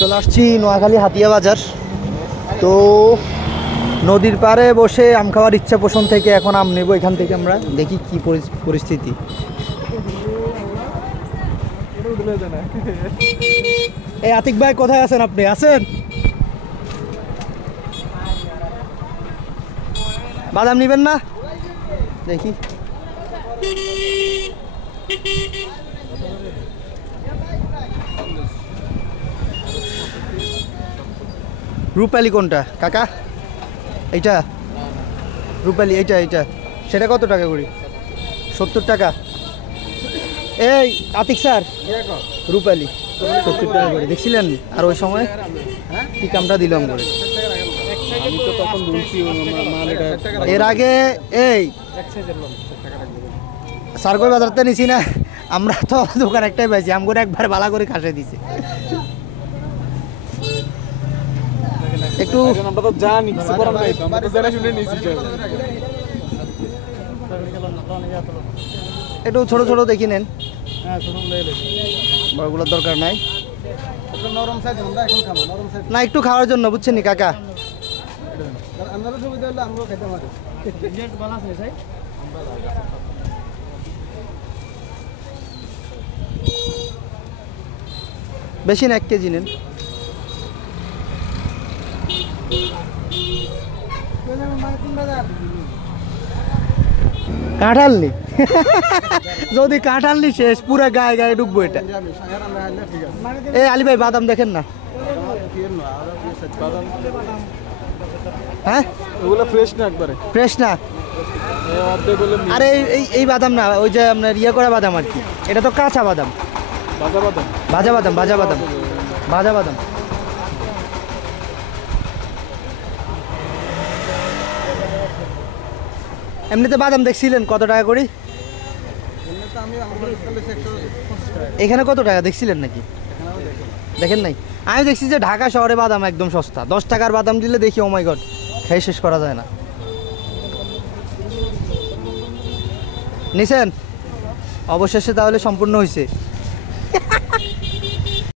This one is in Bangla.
চলে আসছি নোয়াখালী হাতিয়া বাজার। তো নদীর পাড়ে বসে আম খাওয়ার ইচ্ছা পোষণ থেকে এখন আম নেব এখান থেকে। আমরা দেখি কি পরিস্থিতি। এই আতিক ভাই কোথায় আছেন? আপনি আছেন? বাদাম নিবেন না? দেখি রূপালি কোনটা কাকা? এইটা রূপালি, এইটা সেটা কত টাকা করি? 70 টাকা। এই আতিক স্যার, রূপালি 70 টাকা করে দেখছিলেন? আর ওই সময় কি কামটা দিলাম করে এর আগে। এই সার্কল বাজারতে নিছি না আমরা, তো দোকান একটাই পাইছি, আমগুলো একবার ভালো করে খাসে দিছে। একটু একটু ছোট ছোট দেখি নেন, বড়গুলোর দরকার নাই না, একটু খাওয়ার জন্য বুঝছেন নি কাকা। বেশি না, 1 কেজি নেন। কাঁঠাল নি যদি কাঁঠাল নি শেষ, পুরো গায়ে গায়ে ডুববো এটা। এই আলী ভাই বাদাম দেখেন না? হ্যাঁ ওগুলো ফ্রেশ না, একবারে ফ্রেশ না। আরে এই বাদাম না, ওই যে আপনার ইয়ে করা বাদাম আর কি, এটা তো কাঁচা বাদাম। ভাজা বাদাম। এমনিতে বাদাম দেখছিলেন কত টাকা করি? এখানে কত টাকা দেখছিলেন নাকি? দেখেন নাই? আমি দেখছি যে ঢাকা শহরে বাদাম একদম সস্তা, 10 টাকার বাদাম দিলে দেখি ও মাই গড খেয়ে শেষ করা যায় না। নিছেন? অবশেষে তাহলে সম্পূর্ণ হয়েছে।